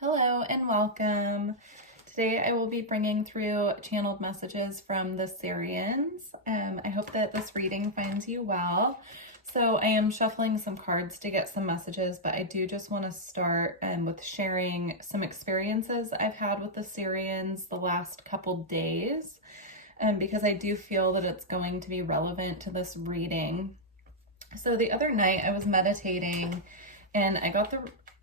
Hello and welcome. Today I will be bringing through channeled messages from the Sirians. I hope that this reading finds you well. So I am shuffling some cards to get some messages, but I do just want to start with sharing some experiences I've had with the Sirians the last couple days, because I do feel that it's going to be relevant to this reading. So the other night I was meditating and I got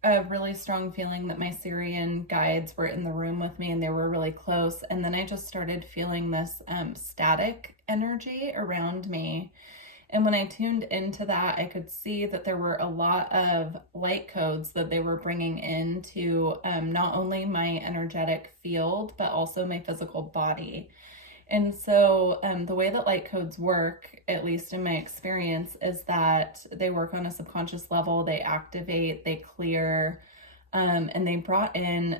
a really strong feeling that my Sirian guides were in the room with me and they were really close. And then I just started feeling this static energy around me. And when I tuned into that, I could see that there were a lot of light codes that they were bringing into not only my energetic field, but also my physical body. And so the way that light codes work, at least in my experience, is that they work on a subconscious level, they activate, they clear, and they brought in,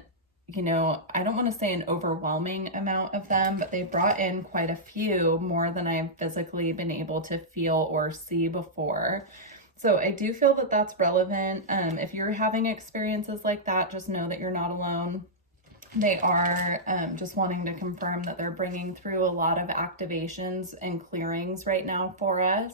I don't want to say an overwhelming amount of them, but they brought in quite a few, more than I've physically been able to feel or see before. So I do feel that that's relevant. If you're having experiences like that, just know that you're not alone. They are just wanting to confirm that they're bringing through a lot of activations and clearings right now for us.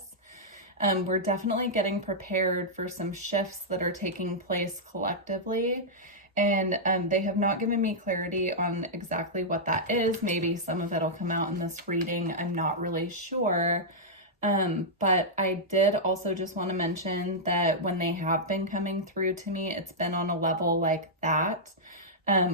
We're definitely getting prepared for some shifts that are taking place collectively. And they have not given me clarity on exactly what that is. Maybe some of it will come out in this reading. I'm not really sure. But I did also just want to mention that when they have been coming through to me, it's been on a level like that.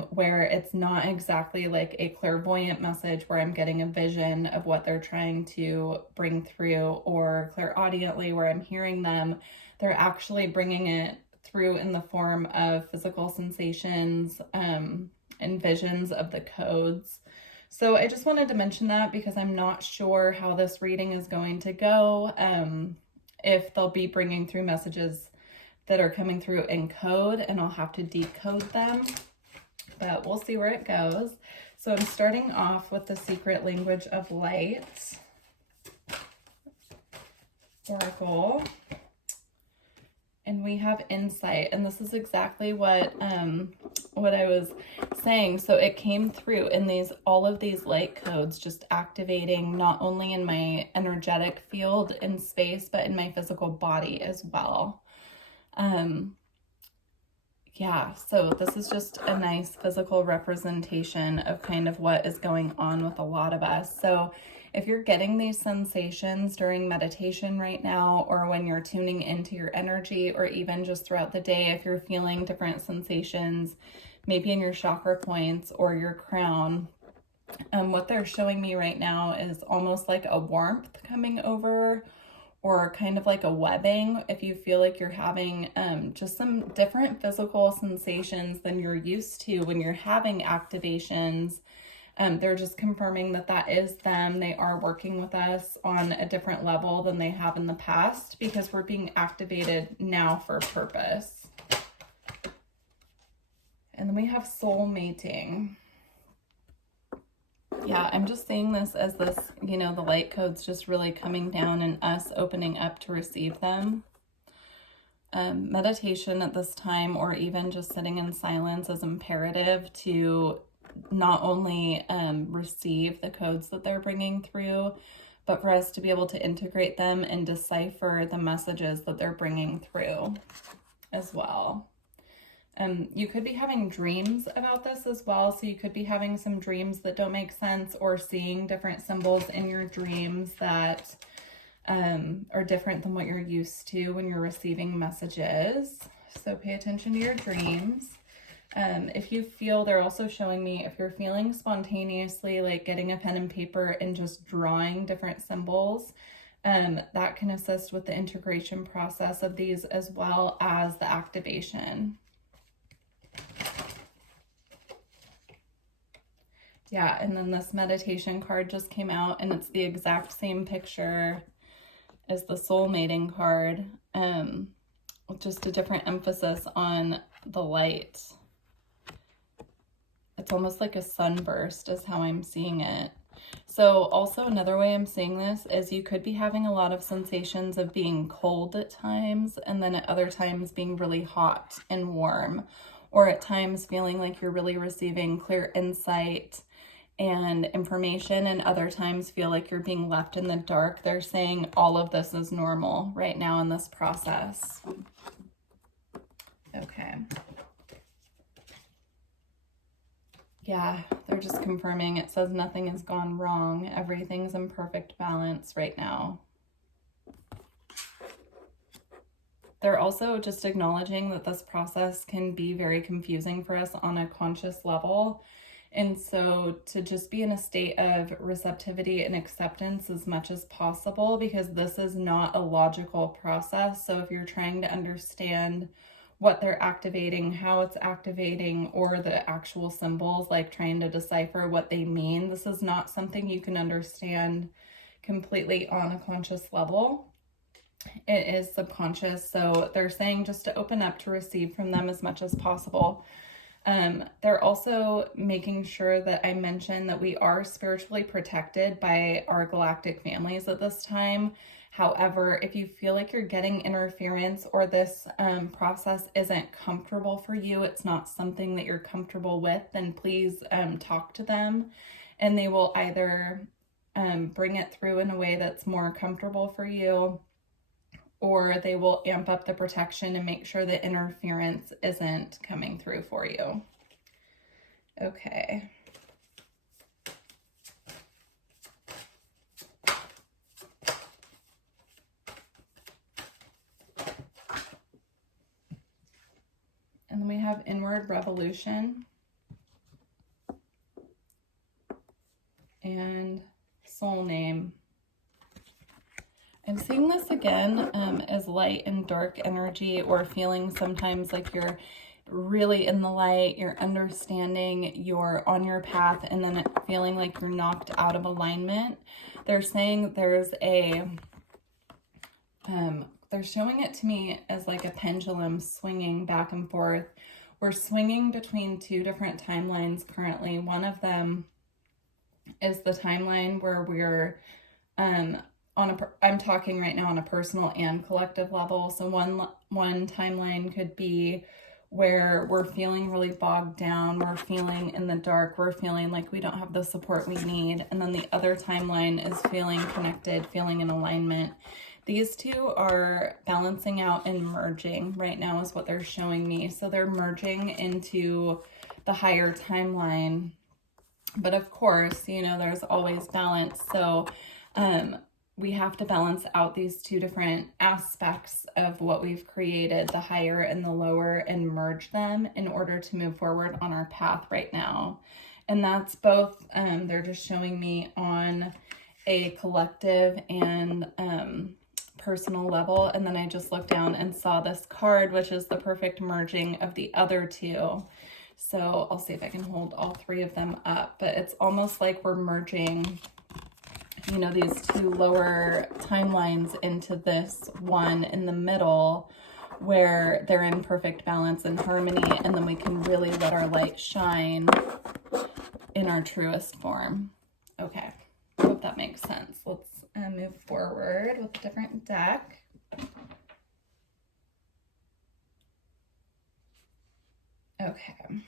Where it's not exactly like a clairvoyant message where I'm getting a vision of what they're trying to bring through, or clairaudiently where I'm hearing them. They're actually bringing it through in the form of physical sensations and visions of the codes. So I just wanted to mention that because I'm not sure how this reading is going to go, if they'll be bringing through messages that are coming through in code and I'll have to decode them. But we'll see where it goes. So I'm starting off with the Secret Language of Light Oracle. And we have Insight. And this is exactly what I was saying. So it came through in all of these light codes, just activating not only in my energetic field in space, but in my physical body as well. Yeah, so this is just a nice physical representation of kind of what is going on with a lot of us. So if you're getting these sensations during meditation right now, or when you're tuning into your energy, or even just throughout the day, if you're feeling different sensations, maybe in your chakra points or your crown, what they're showing me right now is almost like a warmth coming over, or kind of like a webbing. If you feel like you're having just some different physical sensations than you're used to when you're having activations, they're just confirming that that is them. They are working with us on a different level than they have in the past, because we're being activated now for purpose. And then we have soul mating. Yeah, I'm just seeing this as this, the light codes just really coming down and us opening up to receive them. Meditation at this time, or even just sitting in silence, is imperative to not only receive the codes that they're bringing through, but for us to be able to integrate them and decipher the messages that they're bringing through as well. You could be having dreams about this as well. So you could be having some dreams that don't make sense, or seeing different symbols in your dreams that are different than what you're used to when you're receiving messages. So pay attention to your dreams. If you feel, they're also showing me, if you're feeling spontaneously like getting a pen and paper and just drawing different symbols, that can assist with the integration process of these, as well as the activation. Yeah, and then this meditation card just came out, and it's the exact same picture as the soul mating card, with just a different emphasis on the light. It's almost like a sunburst is how I'm seeing it. So also another way I'm seeing this is you could be having a lot of sensations of being cold at times, and then at other times being really hot and warm, or at times feeling like you're really receiving clear insight and information, and other times feel like you're being left in the dark. They're saying all of this is normal right now in this process. Okay. Yeah, they're just confirming. It says nothing has gone wrong. Everything's in perfect balance right now. They're also just acknowledging that this process can be very confusing for us on a conscious level. And so to just be in a state of receptivity and acceptance as much as possible, because this is not a logical process. So if you're trying to understand what they're activating, how it's activating, or the actual symbols, like trying to decipher what they mean, this is not something you can understand completely on a conscious level. It is subconscious. So they're saying just to open up to receive from them as much as possible. They're also making sure that I mention that we are spiritually protected by our galactic families at this time. However, if you feel like you're getting interference or this process isn't comfortable for you, it's not something that you're comfortable with, then please talk to them, and they will either bring it through in a way that's more comfortable for you, or they will amp up the protection and make sure that interference isn't coming through for you. Okay. And then we have inward revolution and soul name. I'm seeing this again as light and dark energy, or feeling sometimes like you're really in the light, you're understanding, you're on your path, and then feeling like you're knocked out of alignment. They're saying there's a, they're showing it to me as like a pendulum swinging back and forth. We're swinging between two different timelines currently. One of them is the timeline where we're, I'm talking right now on a personal and collective level. So one timeline could be where we're feeling really bogged down, we're feeling in the dark, we're feeling like we don't have the support we need. And then the other timeline is feeling connected, feeling in alignment. These two are balancing out and merging right now is what they're showing me. So they're merging into the higher timeline. But of course, you know, there's always balance. So we have to balance out these two different aspects of what we've created, the higher and the lower, and merge them in order to move forward on our path right now. And that's both, they're just showing me on a collective and personal level. And then I just looked down and saw this card, which is the perfect merging of the other two. So I'll see if I can hold all three of them up, but it's almost like we're merging, you know, these two lower timelines into this one in the middle where they're in perfect balance and harmony, and then we can really let our light shine in our truest form. Okay, I hope that makes sense. Let's move forward with a different deck. Okay.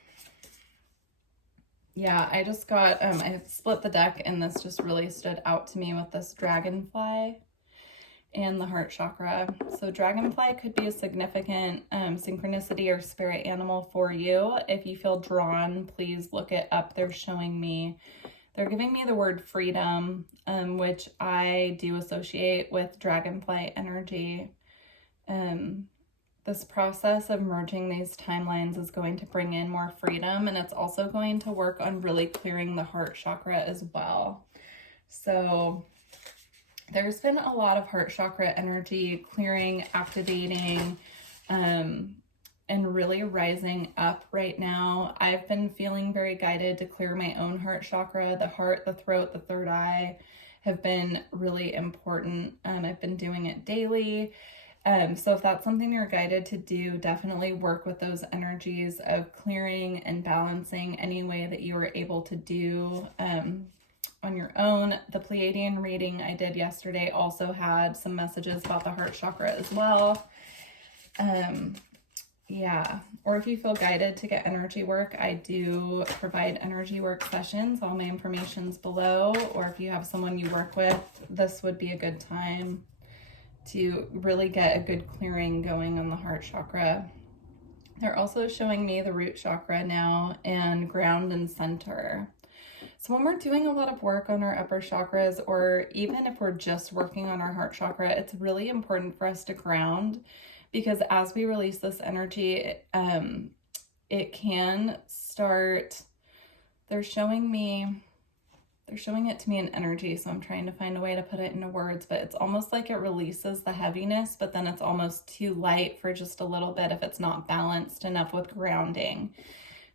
Yeah, I just got, I split the deck, and this just really stood out to me with this dragonfly and the heart chakra. So dragonfly could be a significant synchronicity or spirit animal for you. If you feel drawn, please look it up. They're showing me, they're giving me the word freedom, which I do associate with dragonfly energy. This process of merging these timelines is going to bring in more freedom, and it's also going to work on really clearing the heart chakra as well. So there's been a lot of heart chakra energy clearing, activating, and really rising up right now. I've been feeling very guided to clear my own heart chakra. The heart, the throat, the third eye have been really important. I've been doing it daily. So if that's something you're guided to do, definitely work with those energies of clearing and balancing any way that you were able to do on your own. The Pleiadian reading I did yesterday also had some messages about the heart chakra as well. Yeah, or if you feel guided to get energy work, I do provide energy work sessions. All my information's below, or if you have someone you work with, this would be a good time to really get a good clearing going on the heart chakra. They're also showing me the root chakra now and ground and center. So when we're doing a lot of work on our upper chakras, or even if we're just working on our heart chakra, it's really important for us to ground, because as we release this energy, it can start, they're showing it to me in energy, so I'm trying to find a way to put it into words, but it's almost like it releases the heaviness, but then it's almost too light for just a little bit if it's not balanced enough with grounding.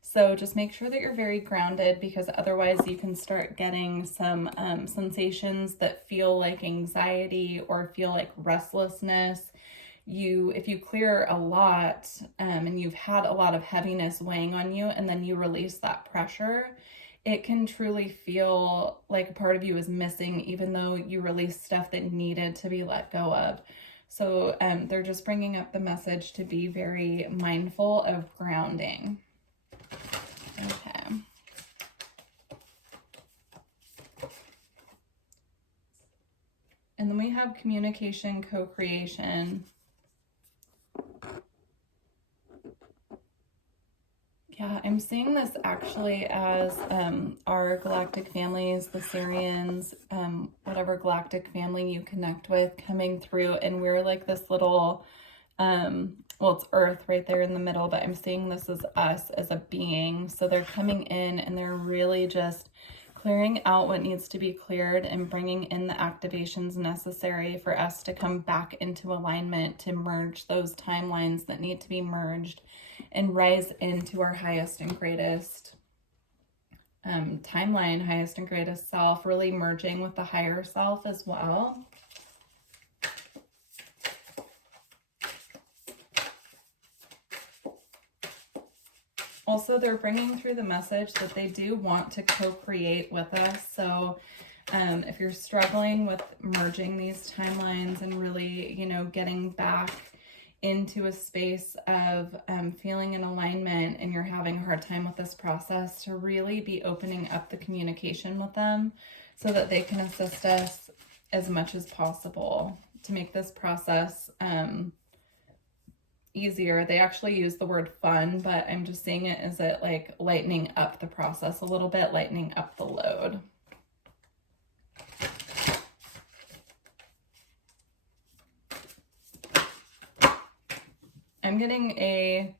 So just make sure that you're very grounded, because otherwise you can start getting some sensations that feel like anxiety or feel like restlessness. If you clear a lot and you've had a lot of heaviness weighing on you, and then you release that pressure, it can truly feel like a part of you is missing, even though you released stuff that needed to be let go of. So they're just bringing up the message to be very mindful of grounding. Okay. And then we have communication, co-creation. Yeah, I'm seeing this actually as our galactic families, the Sirians, whatever galactic family you connect with, coming through, and we're like this little, well, it's Earth right there in the middle, but I'm seeing this as us as a being. So they're coming in and they're really just clearing out what needs to be cleared and bringing in the activations necessary for us to come back into alignment, to merge those timelines that need to be merged and rise into our highest and greatest timeline, highest and greatest self, really merging with the higher self as well. Also, they're bringing through the message that they do want to co-create with us. So if you're struggling with merging these timelines and really, you know, getting back into a space of feeling in alignment, and you're having a hard time with this process, to really be opening up the communication with them so that they can assist us as much as possible to make this process easier. They actually use the word fun, but I'm just seeing it as it like lightening up the process a little bit, lightening up the load. I'm getting a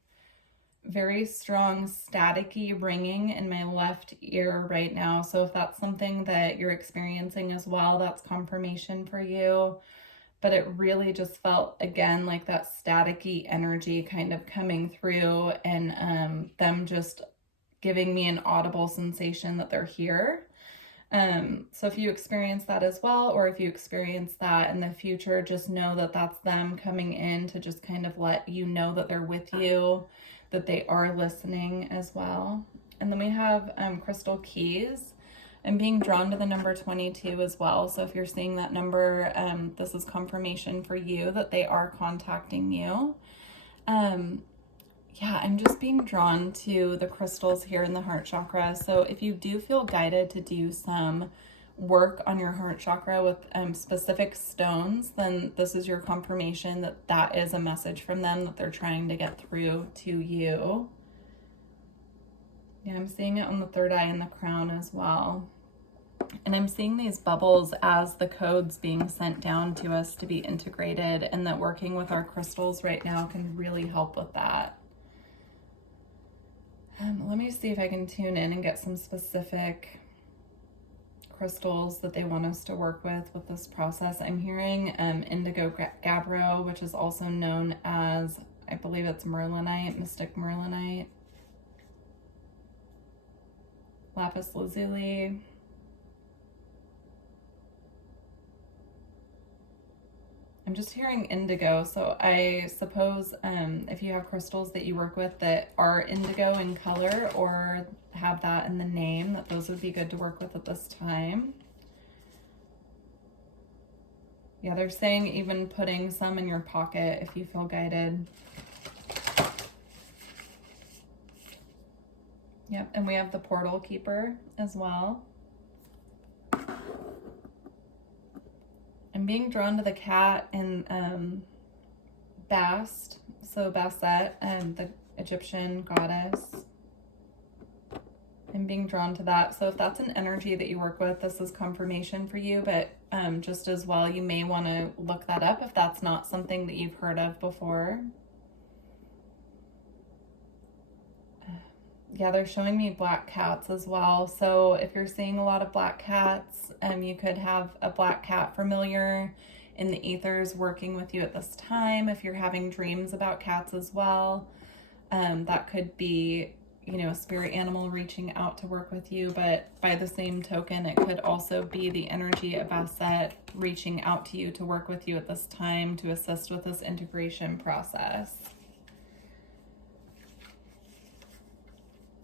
very strong staticky ringing in my left ear right now. So if that's something that you're experiencing as well, that's confirmation for you. But it really just felt, again, like that staticky energy kind of coming through, and them just giving me an audible sensation that they're here. So if you experience that as well, or if you experience that in the future, just know that that's them coming in to just kind of let you know that they're with you, that they are listening as well. And then we have crystal keys. I'm being drawn to the number 22 as well. So if you're seeing that number, this is confirmation for you that they are contacting you. Yeah, I'm just being drawn to the crystals here in the heart chakra. So if you do feel guided to do some work on your heart chakra with specific stones, then this is your confirmation that that is a message from them that they're trying to get through to you. Yeah, I'm seeing it on the third eye and the crown as well. And I'm seeing these bubbles as the codes being sent down to us to be integrated, and that working with our crystals right now can really help with that. Let me see if I can tune in and get some specific crystals that they want us to work with this process. I'm hearing indigo gabbro, which is also known as, I believe it's merlinite, mystic merlinite, lapis lazuli, I'm just hearing indigo, so I suppose if you have crystals that you work with that are indigo in color or have that in the name, that those would be good to work with at this time. Yeah, they're saying even putting some in your pocket if you feel guided. Yep, and we have the portal keeper as well. I'm being drawn to the cat and Bast, so Bastet, the Egyptian goddess. I'm being drawn to that. So if that's an energy that you work with, this is confirmation for you, but just as well, you may want to look that up if that's not something that you've heard of before. Yeah, they're showing me black cats as well. So if you're seeing a lot of black cats, you could have a black cat familiar in the ethers working with you at this time. If you're having dreams about cats as well, that could be, you know, a spirit animal reaching out to work with you. But by the same token, it could also be the energy of Basset reaching out to you to work with you at this time to assist with this integration process.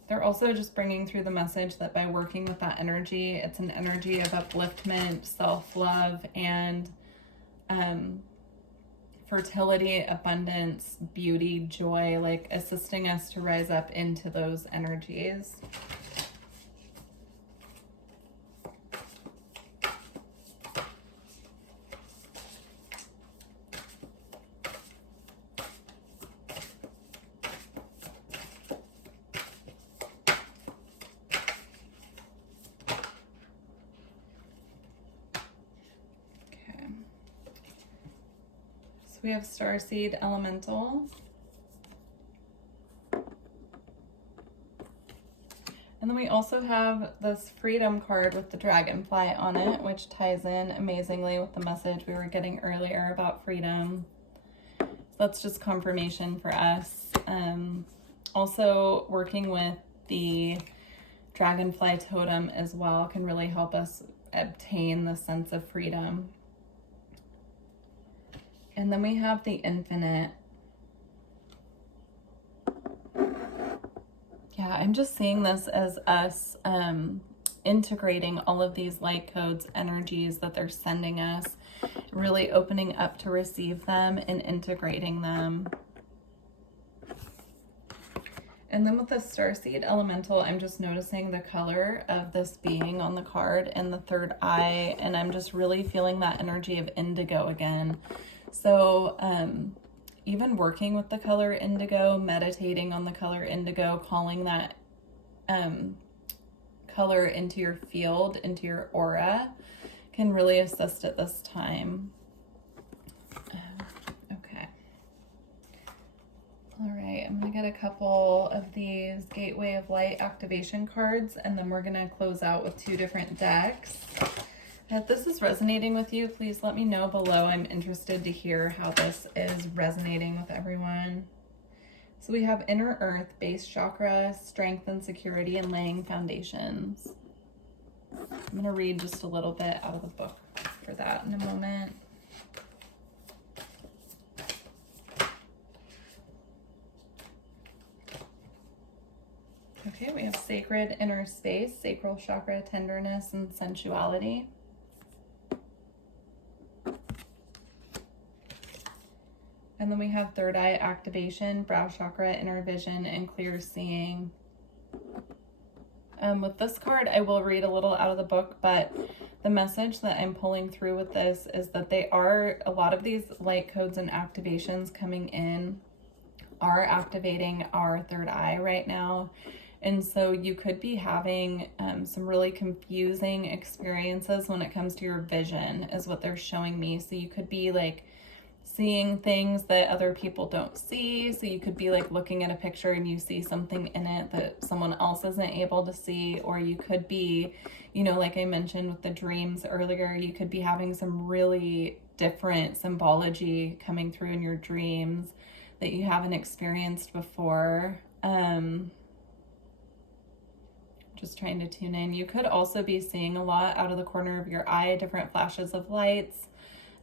They're also just bringing through the message that by working with that energy, it's an energy of upliftment, self-love, and fertility, abundance, beauty, joy, like assisting us to rise up into those energies. We have Starseed Elemental. And then we also have this Freedom card with the dragonfly on it, which ties in amazingly with the message we were getting earlier about freedom. So that's just confirmation for us. Also, working with the dragonfly totem as well can really help us obtain the sense of freedom. And then we have the Infinite. Yeah, I'm just seeing this as us integrating all of these light codes, energies that they're sending us, really opening up to receive them and integrating them. And then with the Starseed Elemental, I'm just noticing the color of this being on the card and the third eye, and I'm just really feeling that energy of indigo again. So even working with the color indigo, meditating on the color indigo, calling that color into your field, into your aura, can really assist at this time. Okay. All right, I'm gonna get a couple of these Gateway of Light activation cards, and then we're gonna close out with 2 different decks. If this is resonating with you, please let me know below. I'm interested to hear how this is resonating with everyone. So we have Inner Earth, Base Chakra, Strength and Security, and Laying Foundations. I'm going to read just a little bit out of the book for that in a moment. Okay, we have Sacred Inner Space, Sacral Chakra, Tenderness, and Sensuality. And then we have Third Eye Activation, Brow Chakra, Inner Vision, and Clear Seeing. With this card, I will read a little out of the book, but the message that I'm pulling through with this is that a lot of these light codes and activations coming in are activating our third eye right now. And so you could be having some really confusing experiences when it comes to your vision, is what they're showing me. So you could be like seeing things that other people don't see. So you could be like looking at a picture and you see something in it that someone else isn't able to see. Or you could be, you know, like I mentioned with the dreams earlier, you could be having some really different symbology coming through in your dreams that you haven't experienced before. Just trying to tune in. You could also be seeing a lot out of the corner of your eye, different flashes of lights.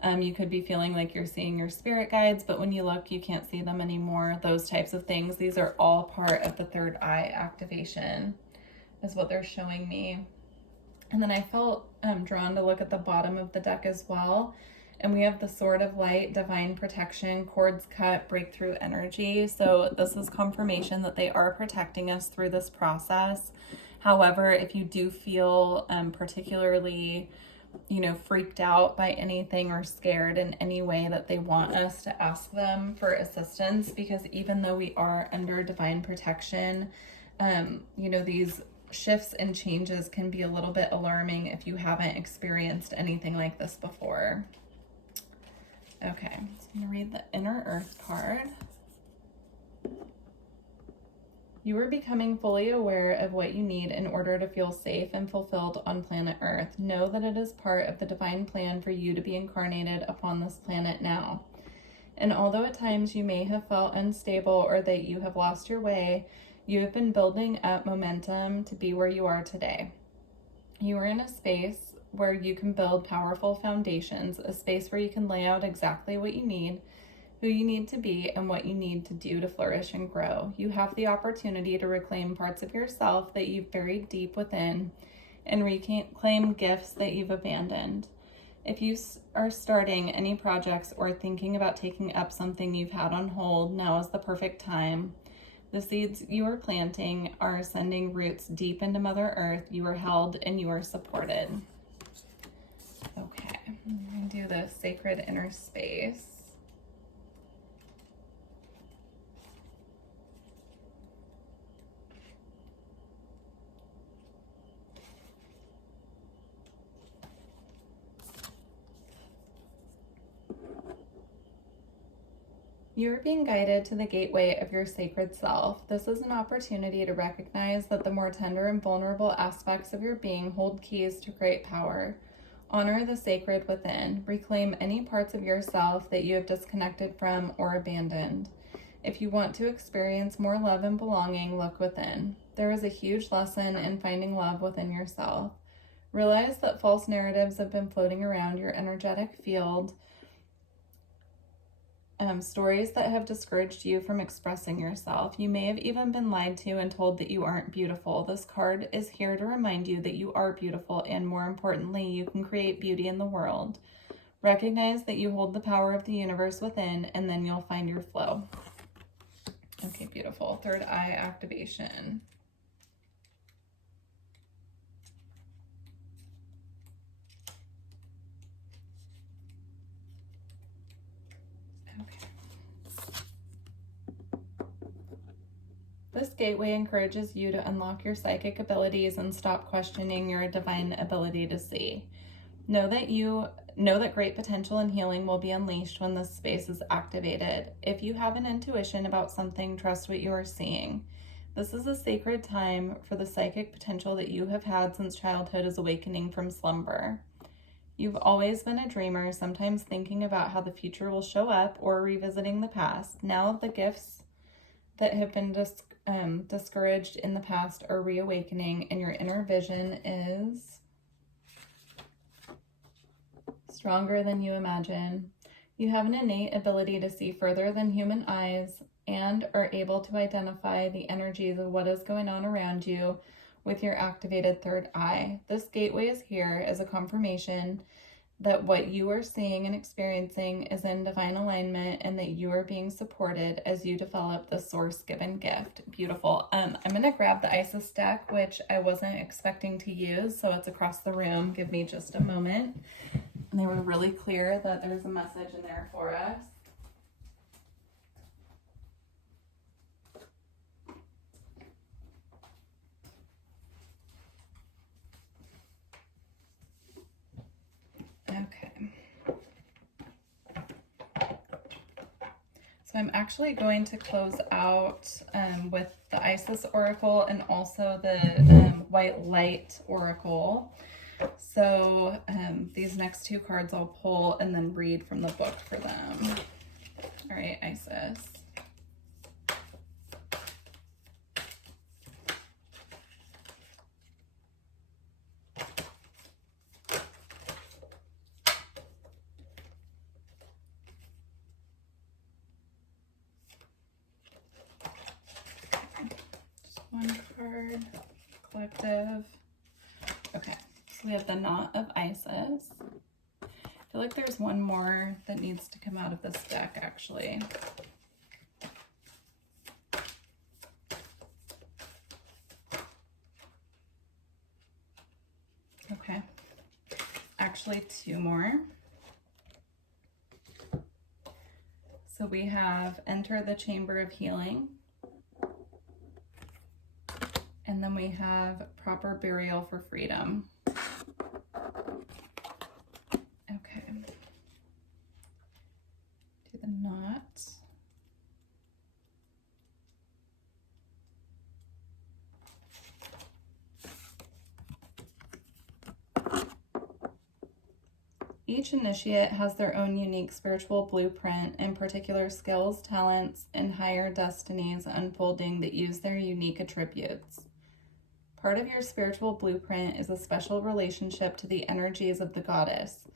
You could be feeling like you're seeing your spirit guides, but when you look, you can't see them anymore. Those types of things. These are all part of the third eye activation, is what they're showing me. And then I felt drawn to look at the bottom of the deck as well. And we have the Sword of Light, divine protection, cords cut, breakthrough energy. So this is confirmation that they are protecting us through this process. However, if you do feel particularly, freaked out by anything or scared in any way, that they want us to ask them for assistance, because even though we are under divine protection, these shifts and changes can be a little bit alarming if you haven't experienced anything like this before. Okay, so I'm going to read the Inner Earth card. You are becoming fully aware of what you need in order to feel safe and fulfilled on planet Earth. Know that it is part of the divine plan for you to be incarnated upon this planet now. And although at times you may have felt unstable or that you have lost your way, you have been building up momentum to be where you are today. You are in a space where you can build powerful foundations, a space where you can lay out exactly what you need, who you need to be, and what you need to do to flourish and grow. You have the opportunity to reclaim parts of yourself that you've buried deep within and reclaim gifts that you've abandoned. If you are starting any projects or thinking about taking up something you've had on hold, now is the perfect time. The seeds you are planting are sending roots deep into Mother Earth. You are held and you are supported. Okay, I'm going to do the sacred inner space. You are being guided to the gateway of your sacred self. This is an opportunity to recognize that the more tender and vulnerable aspects of your being hold keys to great power. Honor the sacred within. Reclaim any parts of yourself that you have disconnected from or abandoned. If you want to experience more love and belonging, look within. There is a huge lesson in finding love within yourself. Realize that false narratives have been floating around your energetic field, stories that have discouraged you from expressing yourself. You may have even been lied to and told that you aren't beautiful. This card is here to remind you that you are beautiful, and more importantly, you can create beauty in the world. Recognize that you hold the power of the universe within, and then you'll find your flow. Okay, beautiful. Third eye activation. This gateway encourages you to unlock your psychic abilities and stop questioning your divine ability to see. Know that great potential and healing will be unleashed when this space is activated. If you have an intuition about something, trust what you are seeing. This is a sacred time for the psychic potential that you have had since childhood is awakening from slumber. You've always been a dreamer, sometimes thinking about how the future will show up or revisiting the past. Now the gifts that have been discouraged in the past are reawakening, and your inner vision is stronger than you imagine. You have an innate ability to see further than human eyes and are able to identify the energies of what is going on around you with your activated third eye. This gateway is here as a confirmation that what you are seeing and experiencing is in divine alignment, and that you are being supported as you develop the source-given gift. Beautiful. I'm going to grab the Isis deck, which I wasn't expecting to use, so it's across the room. Give me just a moment. And they were really clear that there's a message in there for us. Okay. So I'm actually going to close out with the Isis Oracle and also the White Light Oracle. So these next two cards I'll pull and then read from the book for them. All right, Isis. One card, collective. Okay, so we have the Knot of Isis. feel like there's one more that needs to come out of this deck, actually. Okay, actually two more. So we have Enter the Chamber of Healing. And then we have Proper Burial for Freedom. Okay. Do the knot. Each initiate has their own unique spiritual blueprint and particular skills, talents, and higher destinies unfolding that use their unique attributes. Part of your spiritual blueprint is a special relationship to the energies of the goddess.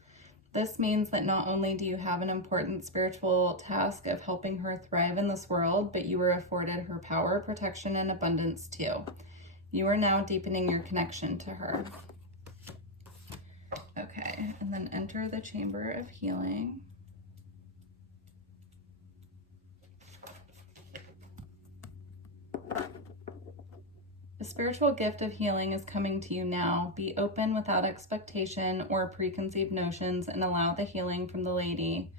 This means that not only do you have an important spiritual task of helping her thrive in this world, but you are afforded her power, protection, and abundance too. You are now deepening your connection to her. Okay, and then Enter the Chamber of Healing. The spiritual gift of healing is coming to you now. Be open without expectation or preconceived notions and allow the healing from the Lady,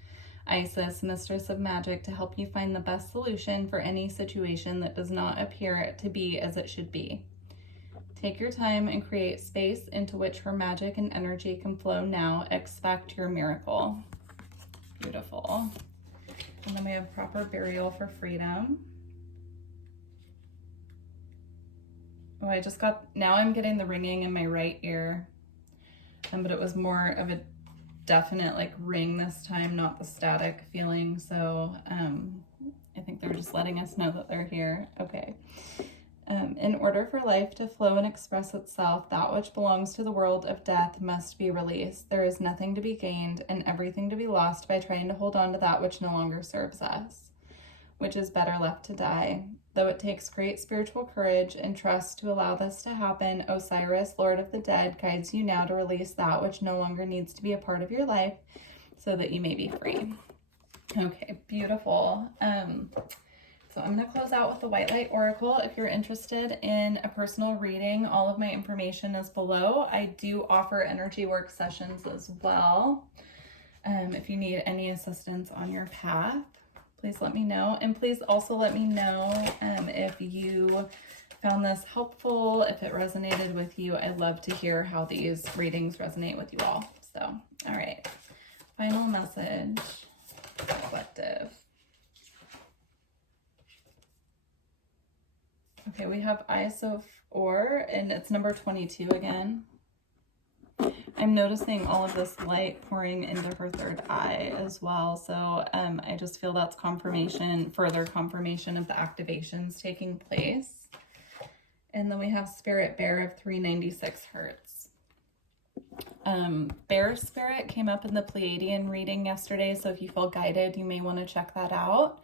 Isis, Mistress of Magic, to help you find the best solution for any situation that does not appear to be as it should be. Take your time and create space into which her magic and energy can flow now. Expect your miracle. Beautiful. And then we have Proper Burial for Freedom. Oh, now I'm getting the ringing in my right ear. But it was more of a definite like ring this time, not the static feeling. So I think they're just letting us know that they're here. Okay. In order for life to flow and express itself, that which belongs to the world of death must be released. There is nothing to be gained and everything to be lost by trying to hold on to that which no longer serves us, which is better left to die. Though it takes great spiritual courage and trust to allow this to happen, Osiris, Lord of the Dead, guides you now to release that which no longer needs to be a part of your life so that you may be free. Okay, beautiful. So I'm going to close out with the White Light Oracle. If you're interested in a personal reading, all of my information is below. I do offer energy work sessions as well. If you need any assistance on your path, please let me know. And please also let me know if you found this helpful, if it resonated with you. I'd love to hear how these readings resonate with you all. So, all right. Final message, collective. Okay, we have Ice of Ore, and it's number 22 again. I'm noticing all of this light pouring into her third eye as well. So I just feel that's confirmation, further confirmation of the activations taking place. And then we have Spirit Bear of 396 hertz. Bear Spirit came up in the Pleiadian reading yesterday. So if you feel guided, you may want to check that out.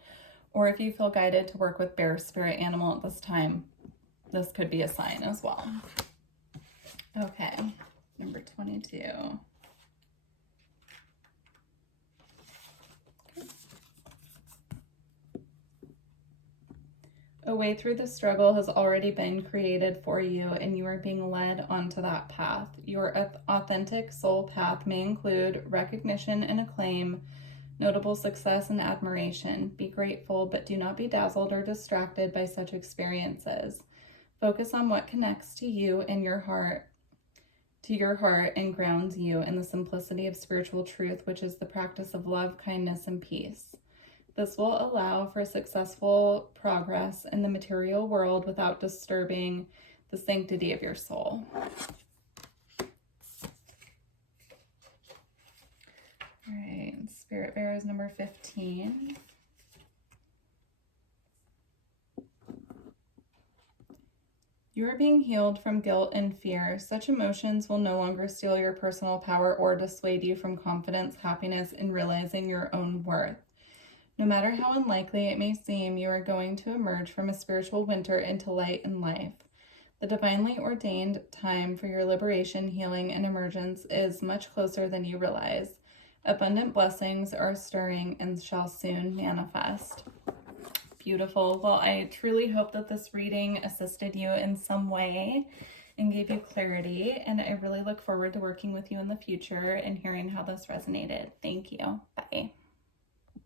Or if you feel guided to work with Bear Spirit Animal at this time, this could be a sign as well. Okay, number 22. Okay. A way through the struggle has already been created for you, and you are being led onto that path. Your authentic soul path may include recognition and acclaim, notable success and admiration. Be grateful, but do not be dazzled or distracted by such experiences. Focus on what connects to you and your heart, and grounds you in the simplicity of spiritual truth, which is the practice of love, kindness, and peace. This will allow for successful progress in the material world without disturbing the sanctity of your soul. All right, Spirit Bear is number 15. You are being healed from guilt and fear. Such emotions will no longer steal your personal power or dissuade you from confidence, happiness, and realizing your own worth. No matter how unlikely it may seem, you are going to emerge from a spiritual winter into light and life. The divinely ordained time for your liberation, healing, and emergence is much closer than you realize. Abundant blessings are stirring and shall soon manifest. Beautiful. Well, I truly hope that this reading assisted you in some way and gave you clarity. And I really look forward to working with you in the future and hearing how this resonated. Thank you. Bye.